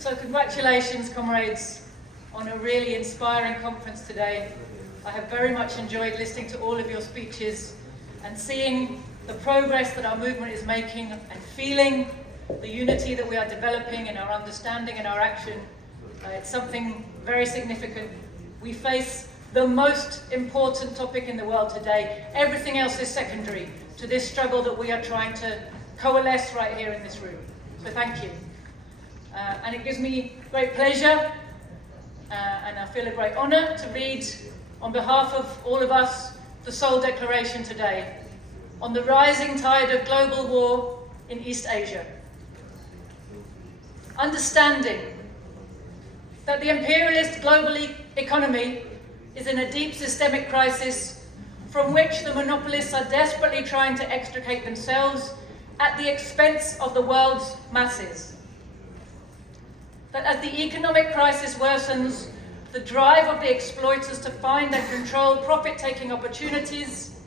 So congratulations, comrades, on a really inspiring conference today. I have very much enjoyed listening to all of your speeches and seeing the progress that our movement is making and feeling the unity that we are developing in our understanding and our action. It's something very significant. We face the most important topic in the world today. Everything else is secondary to this struggle that we are trying to coalesce right here in this room. So thank you. And it gives me great pleasure and I feel a great honour to read on behalf of all of us the Seoul Declaration today on the rising tide of global war in East Asia. Understanding that the imperialist global economy is in a deep systemic crisis from which the monopolists are desperately trying to extricate themselves at the expense of the world's masses. That as the economic crisis worsens, the drive of the exploiters to find and control profit-taking opportunities,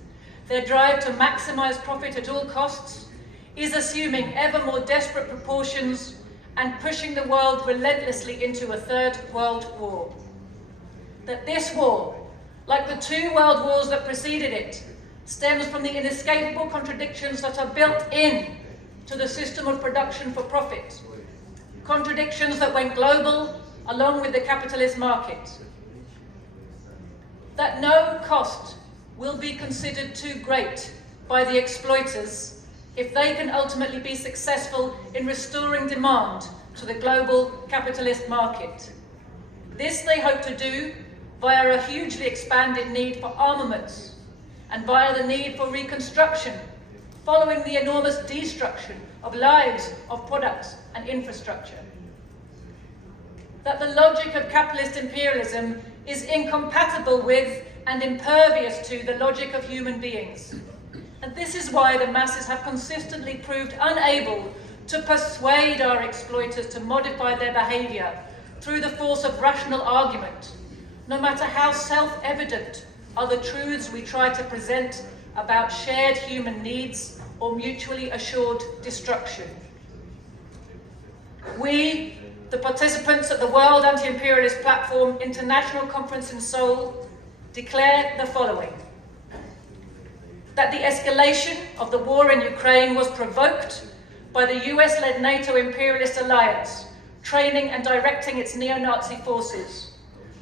their drive to maximize profit at all costs, is assuming ever more desperate proportions and pushing the world relentlessly into a third world war. That this war, like the two world wars that preceded it, stems from the inescapable contradictions that are built in to the system of production for profit. Contradictions that went global along with the capitalist market. That no cost will be considered too great by the exploiters if they can ultimately be successful in restoring demand to the global capitalist market. This they hope to do via a hugely expanded need for armaments and via the need for reconstruction following the enormous destruction of lives, of products and infrastructure. That the logic of capitalist imperialism is incompatible with and impervious to the logic of human beings. And this is why the masses have consistently proved unable to persuade our exploiters to modify their behaviour through the force of rational argument, no matter how self-evident are the truths we try to present about shared human needs or mutually assured destruction. We, the participants at the World Anti-imperialist Platform International Conference in Seoul, declare the following: that the escalation of the war in Ukraine was provoked by the US-led NATO imperialist alliance, training and directing its neo-Nazi forces,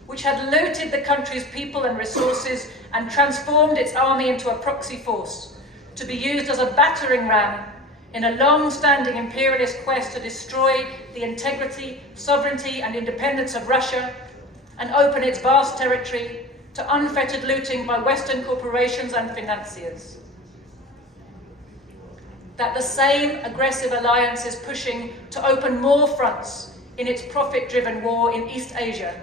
which had looted the country's people and resources and transformed its army into a proxy force to be used as a battering ram in a long-standing imperialist quest to destroy the integrity, sovereignty and independence of Russia and open its vast territory to unfettered looting by Western corporations and financiers. That the same aggressive alliance is pushing to open more fronts in its profit-driven war in East Asia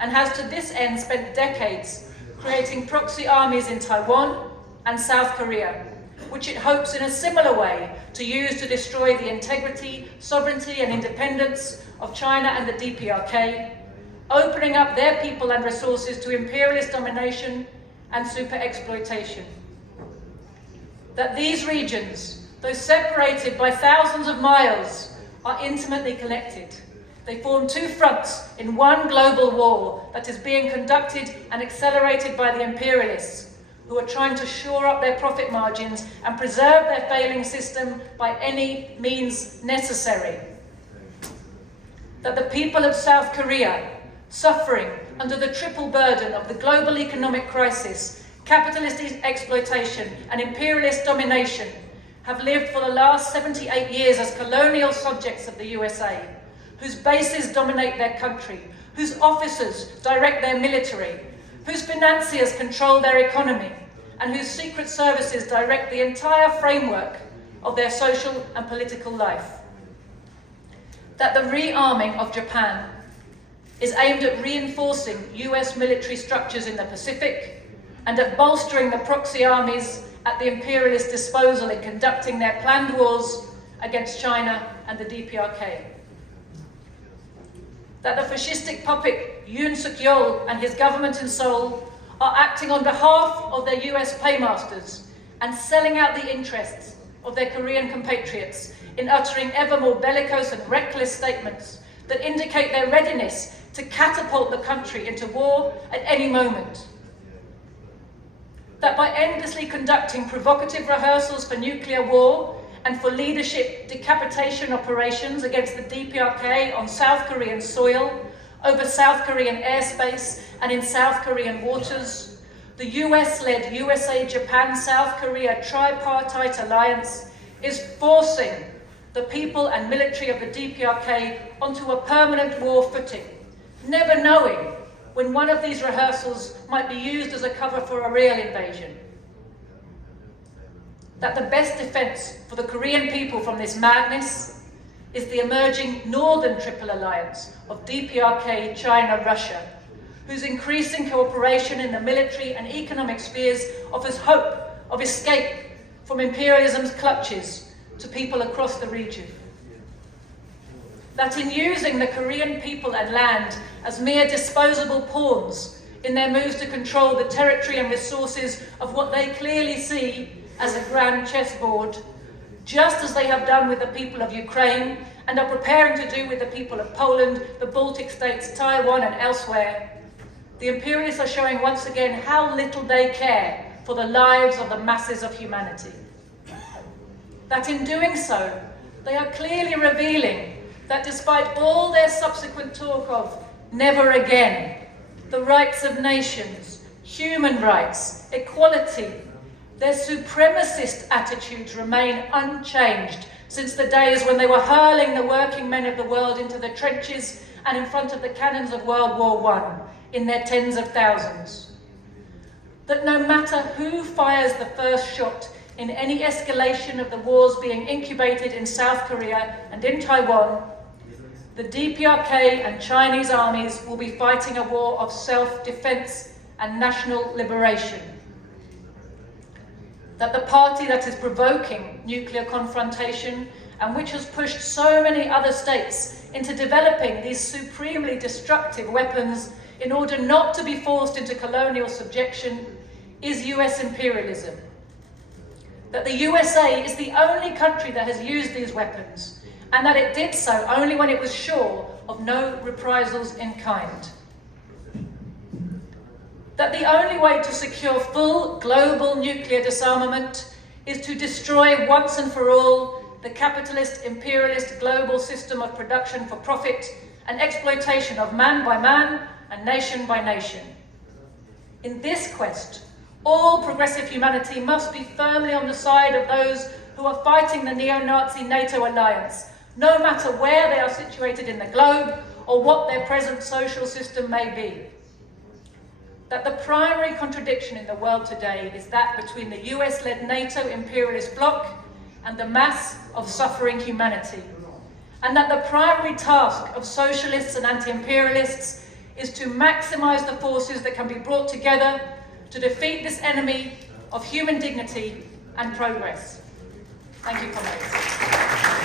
and has to this end spent decades creating proxy armies in Taiwan and South Korea, which it hopes in a similar way to use to destroy the integrity, sovereignty and independence of China and the DPRK, opening up their people and resources to imperialist domination and super-exploitation. That these regions, though separated by thousands of miles, are intimately connected. They form two fronts in one global war that is being conducted and accelerated by the imperialists, who are trying to shore up their profit margins and preserve their failing system by any means necessary. That the people of South Korea, suffering under the triple burden of the global economic crisis, capitalist exploitation and imperialist domination, have lived for the last 78 years as colonial subjects of the USA, whose bases dominate their country, whose officers direct their military, whose financiers control their economy, and whose secret services direct the entire framework of their social and political life. That the rearming of Japan is aimed at reinforcing US military structures in the Pacific and at bolstering the proxy armies at the imperialist disposal in conducting their planned wars against China and the DPRK. That the fascistic puppet Yoon Suk-yeol and his government in Seoul are acting on behalf of their US paymasters and selling out the interests of their Korean compatriots in uttering ever more bellicose and reckless statements that indicate their readiness to catapult the country into war at any moment. That by endlessly conducting provocative rehearsals for nuclear war and for leadership decapitation operations against the DPRK on South Korean soil, over South Korean airspace and in South Korean waters, the US-led USA-Japan-South Korea tripartite alliance is forcing the people and military of the DPRK onto a permanent war footing, never knowing when one of these rehearsals might be used as a cover for a real invasion. That the best defense for the Korean people from this madness is the emerging Northern Triple Alliance of DPRK, China, Russia, whose increasing cooperation in the military and economic spheres offers hope of escape from imperialism's clutches to people across the region. That in using the Korean people and land as mere disposable pawns in their moves to control the territory and resources of what they clearly see as a grand chessboard, just as they have done with the people of Ukraine and are preparing to do with the people of Poland, the Baltic states, Taiwan and elsewhere, the imperialists are showing once again how little they care for the lives of the masses of humanity. That in doing so, they are clearly revealing that despite all their subsequent talk of never again, the rights of nations, human rights, equality, their supremacist attitudes remain unchanged since the days when they were hurling the working men of the world into the trenches and in front of the cannons of World War I in their tens of thousands. That no matter who fires the first shot in any escalation of the wars being incubated in South Korea and in Taiwan, the DPRK and Chinese armies will be fighting a war of self-defense and national liberation. That the party that is provoking nuclear confrontation and which has pushed so many other states into developing these supremely destructive weapons in order not to be forced into colonial subjection is US imperialism. That the USA is the only country that has used these weapons, and that it did so only when it was sure of no reprisals in kind. That the only way to secure full global nuclear disarmament is to destroy once and for all the capitalist, imperialist global system of production for profit and exploitation of man by man and nation by nation. In this quest, all progressive humanity must be firmly on the side of those who are fighting the neo-Nazi NATO alliance, no matter where they are situated in the globe or what their present social system may be. That the primary contradiction in the world today is that between the US-led NATO imperialist bloc and the mass of suffering humanity, and that the primary task of socialists and anti-imperialists is to maximize the forces that can be brought together to defeat this enemy of human dignity and progress. Thank you, comrades.